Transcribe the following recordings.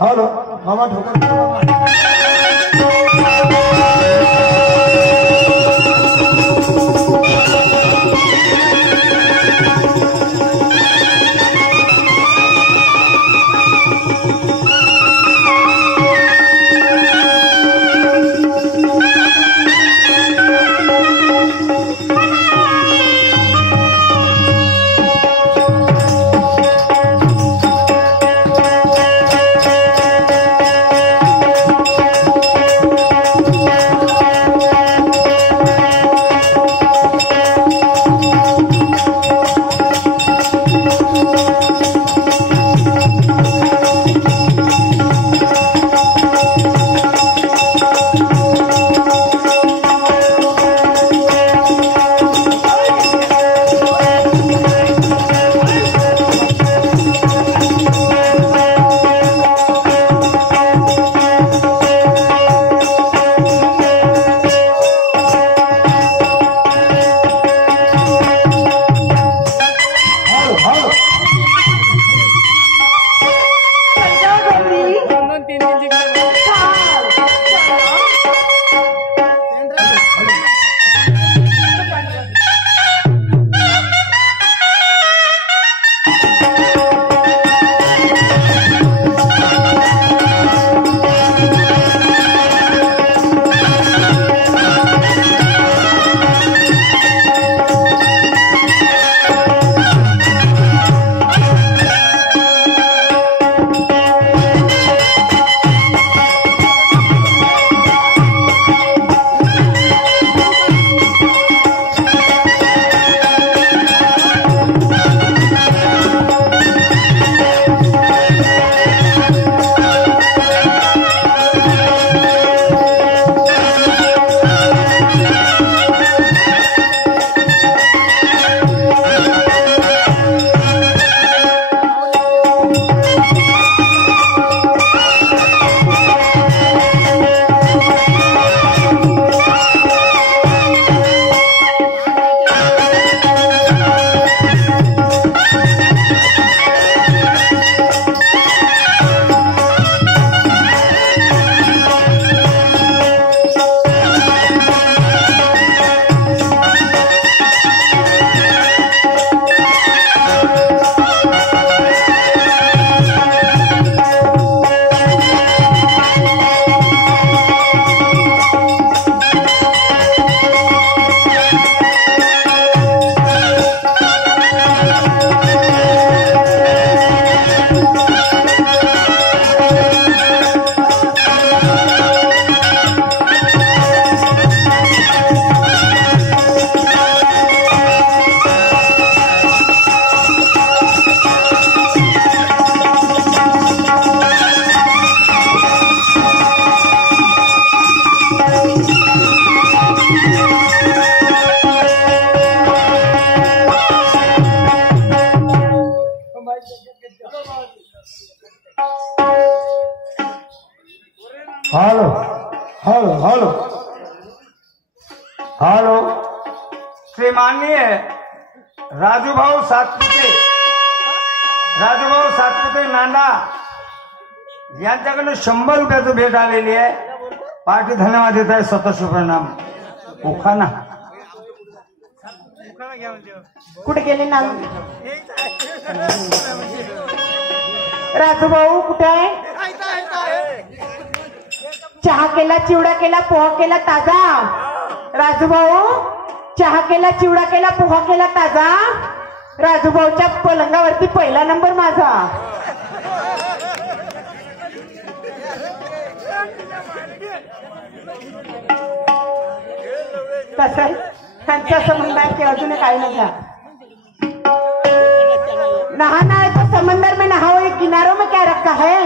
Hello मामा ठोकर hello hello hello hello Shri माननीय राजूभाऊ सातपुते नांदा यांच्याकडून 100 रुपयाचं भेट आलेली आहे. पार्टी धन्यवाद देत आहे. स्वतः शुभनाम उखाना कुठे गेले ना राजूभाऊ? कुठे आहे? चहा केला, चिवडा केला, पोहा केला ताजा. राजूभाऊ चहा केला, चिवडा केला, पोहा केला ताजा. राजूभाऊच्या पलंगावरती पहिला नंबर माझा. कसं आहे त्यांच्या समंदर के अजून काही नाही घ्या. नहाना है तो समंदर में नहाओ, ये किनारों में क्या रखा है?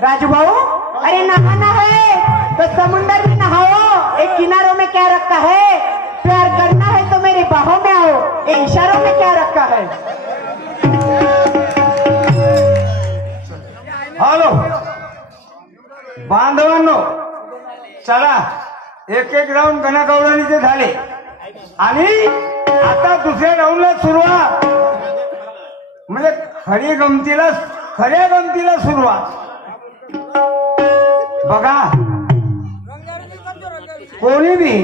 राजूभाऊ अरे नहाना है तो समुंदर में नहाओ, एक किनारों में क्या रखा है? प्यार करना है तो मेरी बाहों में आओ, ये इशारों में क्या रखा है? हॅलो बांधवांनो, चला एक एक राऊंड गणागौरवानीचे झाले आणि आता दुसऱ्या राऊंडला सुरुवात. म्हणजे खऱ्या गमतीला सुरुवात. बघा कोणी बी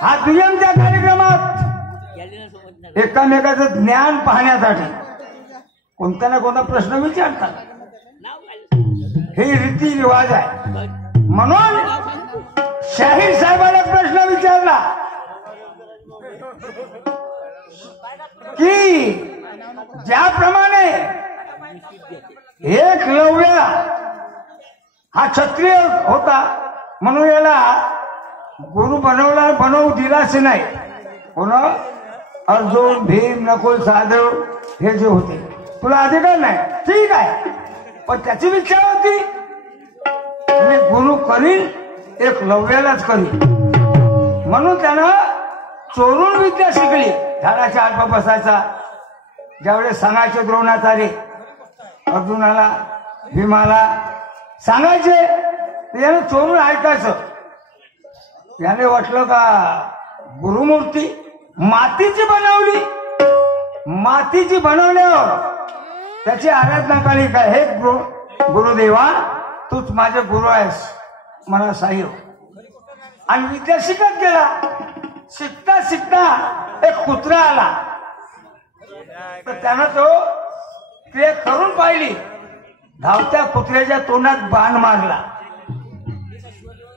हा दुय्यमच्या कार्यक्रमात एकामेकाचं ज्ञान पाहण्यासाठी कोणता ना कोणता प्रश्न विचारतात. हे रीती रिवाज आहे. म्हणून शाहीर साहेबाला प्रश्न विचारला की ज्याप्रमाणे एकलव्य हा क्षत्रिय होता म्हणून याला गुरु बनवू दिलाच नाही. कोण अर्जुन भीम नकुल सहदेव हे जे होते तुला अधिकार नाही ठीक आहे पण त्याची इच्छा होती मी गुरु करीन एकलव्यालाच करीन म्हणून त्यानं चोरून विद्या शिकली. झाडाच्या आडवा बसायचा ज्यावेळेस सांगायचे द्रोणाचार्य अर्जुनाला भीमाला सांगायचे याने चोरून ऐकायचं. याने वाटलं का गुरुमूर्ती मातीची बनवली. मातीची बनवल्यावर त्याची आराधना केली काय हे गुरुदेवा तूच माझे गुरु आहेस मला साह्य. आणि विद्या शिकत गेला. शिकता शिकता एक कुत्रा आला तर त्यानं तो क्रिया करून पाहिली. धावत्या कुत्र्याच्या तोंडात बाण मारला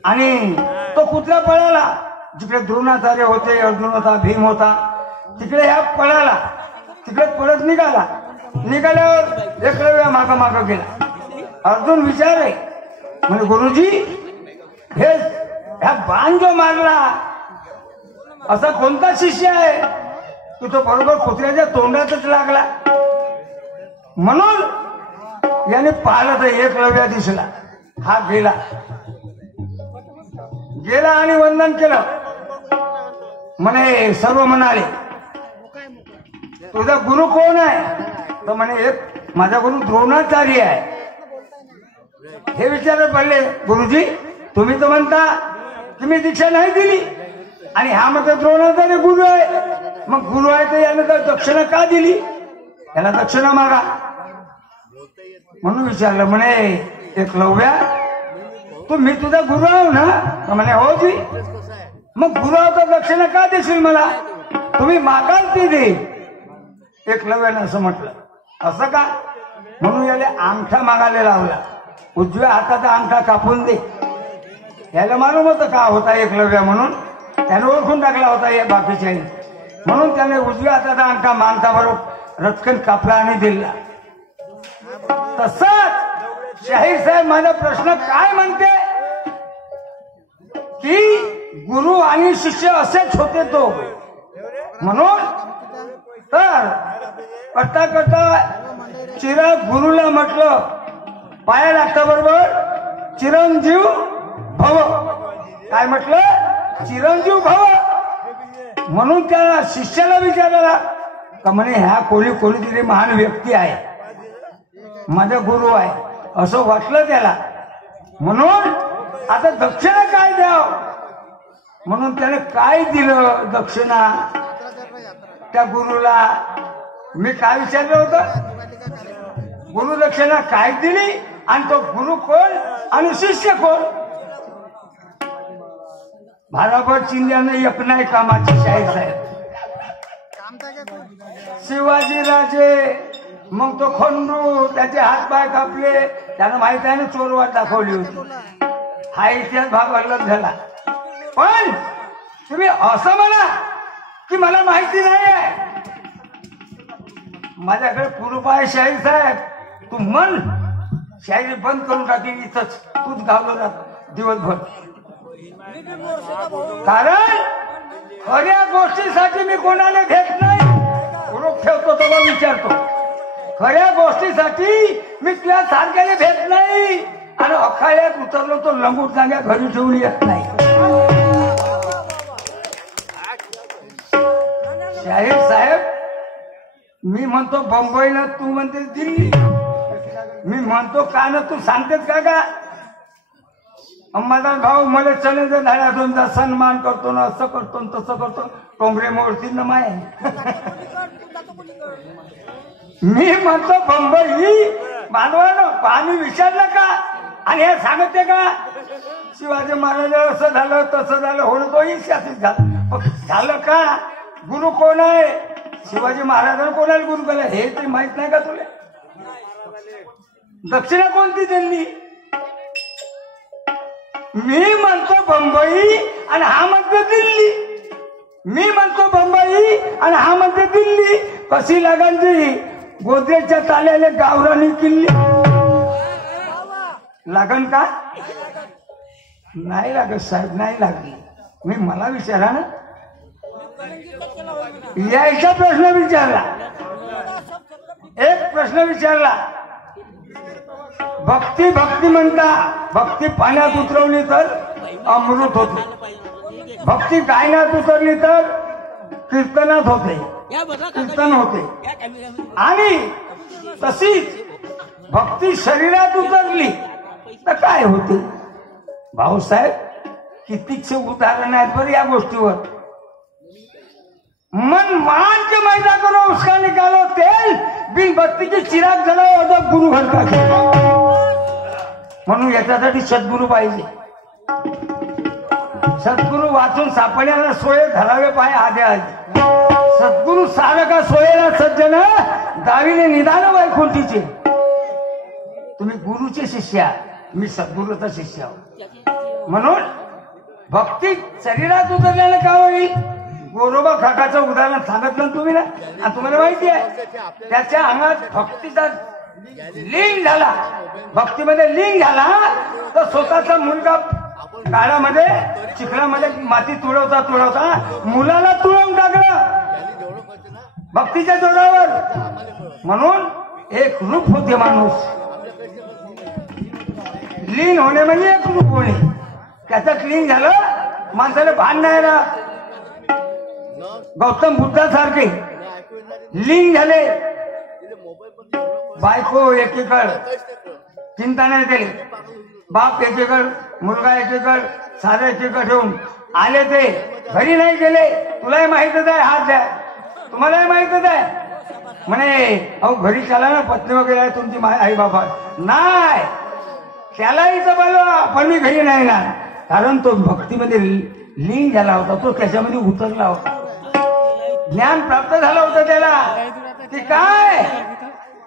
आणि तो कुत्रा पळाला. जिकडे द्रोणाचार्य होते अर्जुन होता भीम होता तिकडे ह्या पळाला. तिकडे पळत निघाल्यावर एकलव्य मागं मागं गेला. अर्जुन विचारे म्हणजे गुरुजी हे ह्या बाण जो मारला असा कोणता शिष्य आहे की तो बरोबर कुत्र्याच्या तोंडातच लागला. म्हणून याने पाहिलं तर एकलव्य दिसला. हा गेला आणि वंदन केलं. म्हणे सर्व म्हणाले तुझा गुरु कोण आहे तर म्हणे एक माझा गुरु द्रोणाचार्य आहे. हे विचारत पडले गुरुजी तुम्ही तर म्हणता की मी दीक्षा नाही दिली आणि हा म्हणतो द्रोणाचार्य गुरु आहे. मग गुरु आहे तर याने तर दक्षिणा का दिली याला दक्षिणा मागा म्हणून विचारलं. म्हणे एकलव्या तू मी तुझा गुरु आहो ना म्हणे हो जी. मग गुरु आहो तर दक्षिणा का देशील मला तुम्ही मागाल ती दे. एकलव्यानं असं म्हटलं. असं का म्हणून याला अंगठा मागायला लावला. उजव्या हाताचा अंगठा कापून दे. याला मालूम होतं का होता एकलव्य म्हणून त्याने ओळखून टाकला होता या बाकीच्या म्हणून त्याने उजव्या हाताचा अंगठा मागता बरोबर रचकन कापला आणि दिला. तसंच शाहीर साहेब माझा प्रश्न काय म्हणते की गुरु आणि शिष्य असेच होते तो. म्हणून तर करता करता गुरुला म्हटलं पाया लागता बरोबर चिरंजीव भव. काय म्हटलं चिरंजीव भव. म्हणून त्या शिष्याला विचारला का म्हणे ह्या कोणीतरी महान व्यक्ती आहे माझा गुरु आहे असं वाटलं त्याला. म्हणून आता दक्षिणा काय द्याव म्हणून त्याने काय दिलं दक्षिणा त्या गुरुला. मी काय विचारलं होतं गुरु दक्षिणा काय दिली आणि तो गुरु कोण आणि शिष्य कोण. भाराभर चिंध्याने एक नाही कामाची शाहीर साहेब. शिवाजी राजे मग तो खंडू त्याचे हात पाय कापले त्यानं माहिती आहे ना चोरवाट दाखवली होती. हा इतिहास भाग अलग झाला. पण तुम्ही असं म्हणा की मला माहिती नाही आहे. माझ्याकडे कुरूप आहे शाहीर साहेब. तू मन शायरी बंद करून टाकेल इथंच तूच गावलं जात दिवसभर. कारण खऱ्या गोष्टीसाठी मी कोणाला घेत नाही. कुरूप ठेवतो तेव्हा विचारतो. खऱ्या गोष्टीसाठी मी तुला सारख्याने भेट नाही आणि अखाड्यात उतरलो तो लंगूट जाग्या घरी ठेवून येत नाही. शाहीर साहेब मी म्हणतो बंबईला तू म्हणते दिल्ली. मी म्हणतो का ना तू सांगतेस का माझा भाऊ मला चलेचा धाड्या दोनचा सन्मान करतो ना असं करतो तसं करतो टोंगरे मोडती ना माय. मी म्हणतो बंबई बांधवानं पाणी विचारलं का आणि हे सांगते का शिवाजी महाराज असं झालं तसं झालं होणं तोही शासित झालं पण झालं का गुरु कोण आहे शिवाजी महाराजांना कोणाला गुरु केलं हे ते माहित नाही का तुला दक्षिणा कोणती दिली मी म्हणतो बंबई आणि हा म्हणतो दिल्ली मी म्हणतो बंबई आणि हा म्हणतो दिल्ली कशी लागायची गोदरेजच्या ताल्याने गावरानी किल्ली लागन का नाही लागत साहेब नाही लागली मी मला विचारा ना यायचा प्रश्न विचारला एक प्रश्न विचारला भक्ती भक्ती म्हणता भक्ती पाण्यात उतरवली तर अमृत होते भक्ती गायनात उतरली तर कीर्तनात होते कीर्तन होते आणि तशीच भक्ती शरीरात उतरली तर काय होते भाऊसाहेब कितीचे उदाहरण आहेत बरं या गोष्टीवर मन मान के मैदा करो उसका निकालो तेल बिन बत्ती के चिराग जलाओ और जब गुरु घर का म्हणून याच्यासाठी सद्गुरू पाहिजे सद्गुरू वाचून सापडण्याला सोय धरावे पाय आधी आधी सद्गुरू सारका सोयेला सज्जन दावीने निदान वैकुंठीचे तुम्ही गुरुचे शिष्य आहात मी सद्गुरूचा शिष्य आहोत म्हणून भक्ती शरीरात उतरल्याने का होईल गोरोबा खाकाचं उदाहरण सांगितलं तुम्ही ना आणि तुम्हाला माहिती आहे त्याच्या अंगात भक्तीचा लीन झाला भक्तीमध्ये लीन झाला तर स्वतःचा मुलगा काळामध्ये चिखलामध्ये माती तुडवता तुडवता मुलाला तुडवून टाकलं भक्तीच्या जोरावर म्हणून एक रूप होते माणूस लीन होणे म्हणजे एक रूप होणे त्याच्यात लीन झालं माणसाला भान नाही राहत गौतम बुद्धासारखे लीन झाले बायको एकीकड चिंता नाही केली बाप एकीकड मुलगा एकीकड सारे एकीकड ठेवून आले ते घरी नाही गेले तुलाही माहितच आहे हात द्या तुम्हालाही माहितच आहे म्हणे अहो घरी चला ना पत्नी वगैरे आहे तुमची आई बाबा नाही त्यालाही जमलं पण मी घरी नाही ना कारण तो भक्तीमध्ये लीन झाला होता तो त्याच्यामध्ये उतरला होता ज्ञान प्राप्त झालं होतं त्याला ते काय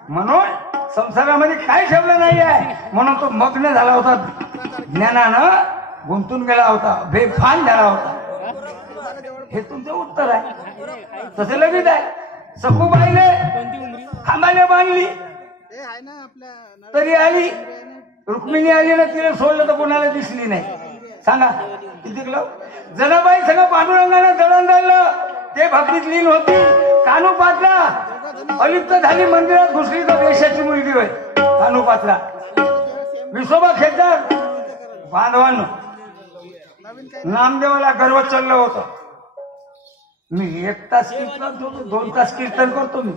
म्हणून संसारामध्ये काय ठेवलं नाही आहे म्हणून तो मग्न झाला होता ज्ञानानं गुंतून गेला होता बेफान झाला होता हे तुमचं उत्तर आहे तसे लगेच आहे सखूबाईने खांबाने बांधली तरी आली रुक्मिणी आली ना तिला सोडलं तर कोणाला दिसली नाही सांगा किती किलो जनाबाई सगळं पांडुरंगाने दळण दळलं ते भक्तीत लीन होती कानोपातला अलिप्त झाली मंदिरात घुसली तर देशाची मुलगी होय कानोपातला विसोबा खेचर बांधवांनो नामदेवाला गर्व चाललं होतं मी 1 तास कीर्तन करतो 2 तास कीर्तन करतो मी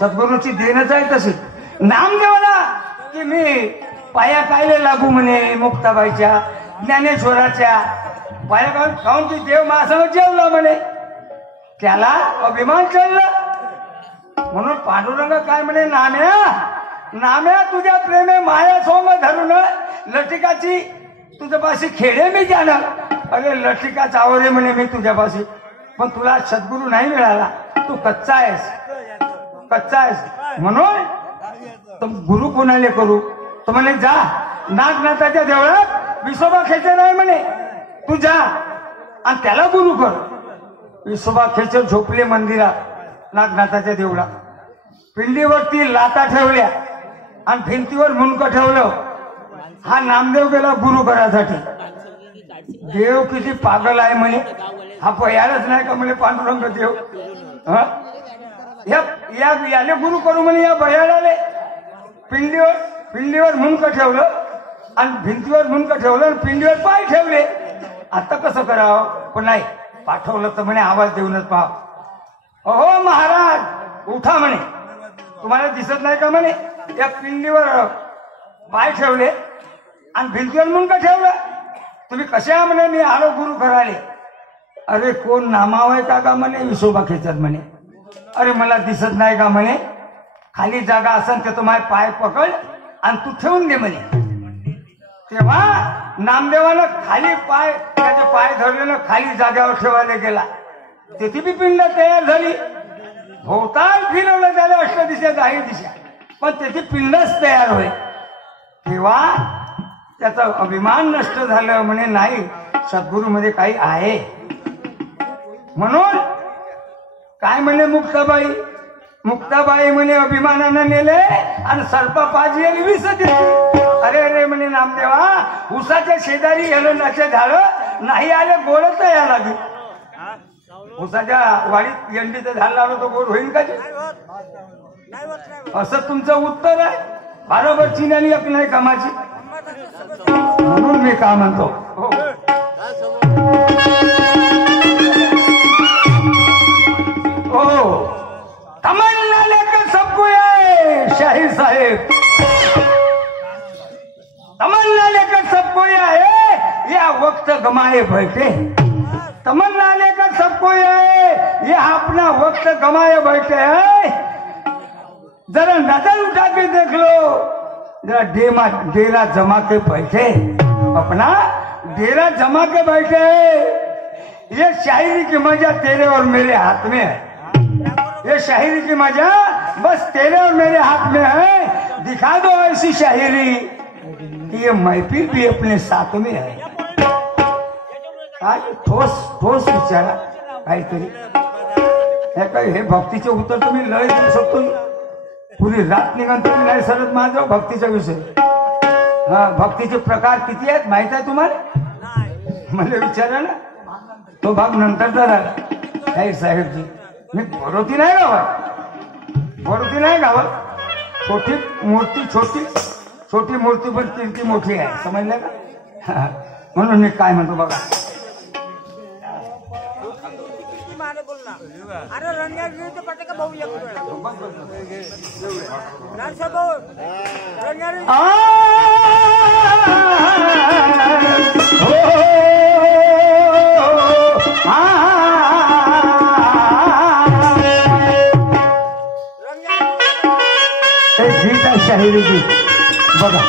सद्गुरूची देणच आहे तशी नामदेवाला की मी पाया कायले लागू म्हणे मुक्ताबाईच्या ज्ञानेश्वराच्या पाया खाऊन की देव माझ्यासमोर जेवला म्हणे त्याला अभिमान चढला म्हणून पांडुरंग काय म्हणे नाम्या नाम्या तुझ्या प्रेमे माया सोंग धरून लटिकाची तुझ्यापाशी खेडे मी जाणार अरे लटिका चावरे म्हणे मी तुझ्यापाशी पण तुला सद्गुरू नाही मिळाला तू कच्चा आहेस म्हणून गुरु कोणाले करू तो म्हणे जा नागनाथाच्या देवळात विसोबा खेचर आहे म्हणे तू जा आणि त्याला गुरु कर विसोबा खेचर झोपले मंदिरात नागनाथाच्या देवळात पिंडीवरती लाता ठेवल्या आणि भिंतीवर मुंडकं ठेवलं हा नामदेव गेला गुरु करासाठी देव किती पागल आहे म्हणे हा पयारच नाही का म्हणे पांडुरंग देव याले गुरु करू म्हणे या भयाळाले पिंडीवर मुंडकं ठेवलं आणि भिंतीवर मुंडकं ठेवलं आणि पिंडीवर पाय ठेवले आता कसं करावं पण नाही पाठवलं तर म्हणे आवाज देऊनच पाहा अहो महाराज उठा म्हणे तुम्हाला दिसत नाही का म्हणे त्या पिंडीवर पाय ठेवले आणि भिंतीवर मुंडकं ठेवलं तुम्ही कसे आहे म्हणे मी आलो गुरु कराले अरे कोण नामाव आहे का म्हणे विसोबा खेचर म्हणे अरे मला दिसत नाही का म्हणे खाली जागा असेल तर तुम्हाला पाय पकड आणि तू ठेवून दे म्हणे. तेव्हा नामदेवानं खाली पाय त्याचे पाय धरलेलं खाली जागेवर ठेवायला गेला. तिथे बी पिंड तयार झाली. भोवताल फिरवलं त्याला अष्टदिशा 10 दिशा, पण त्याची पिंडच तयार होईल. तेव्हा त्याचा अभिमान नष्ट झालं. म्हणे नाही, सद्गुरू मध्ये काही आहे. म्हणून काय म्हणे मुक्ताबाई म्हणे अभिमानानं नेले आणि सर्प पाजी आणि विष दिले. अरे अरे म्हणे नामदेवा, उसाच्या शेजारी एलनाचे झाड नाही आले, गोडच या लागेल. उसाच्या वाडीत एंडीचं झाड लावलं तो गोड होईल का? असं तुमचं उत्तर आहे. बरोबर चिन्यानी एक नाही कामाची. म्हणून मी का म्हणतो, हो तमन्ना लेकर सबको आए शाहीर साहेब, तमन्ना लेकर सबको आए या वक्त गमाए बैठे. तमन्ना लेकर सबको आए ये अपना वक्त गमाए बैठे है. जरा नजर उठा के देख लो, जरा डेरा जमा के बैठे, अपना डेरा जमा के बैठे. ये शायरी की मजा तेरे और मेरे हाथ में है. ये शायरी की मजा बस तेरे और मेरे हाथ में है. दिखा दो ऐसी शायरी कि ये महफिल भी अपने साथ में है. ठोस विचारा काहीतरी. हे भक्तीचे उत्तर तुम्ही लय देऊ शकतो. पुरी रात निघून तुम्ही नाही सरत माझं भक्तीचा विषय. हा, भक्तीचे प्रकार किती आहेत माहित आहे तुम्हाला? मला विचारा ना. तो भाग नंतर जरा काही साहेबजी. मी भरोती नाही गावात. छोटी मूर्ती पण कीर्ती मोठी आहे, समजलं का? म्हणून मी काय म्हणतो बघा, अरे रणगाडी पडते का भाऊ? गीत आहे शाहिरी गीत बघा.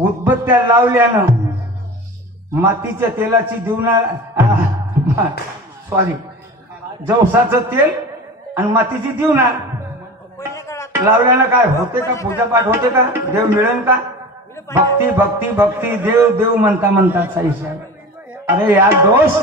उदबत्त्या लावल्यानं मातीच्या तेलाची दिवणार, सॉरी, जवसाचं तेल आणि मातीची दिवणार लावल्यानं काय होते का? पूजापाठ होते का? देव मिळेल का? भक्ती भक्ती भक्ती देव देव म्हणता साई साहेब. अरे या दोष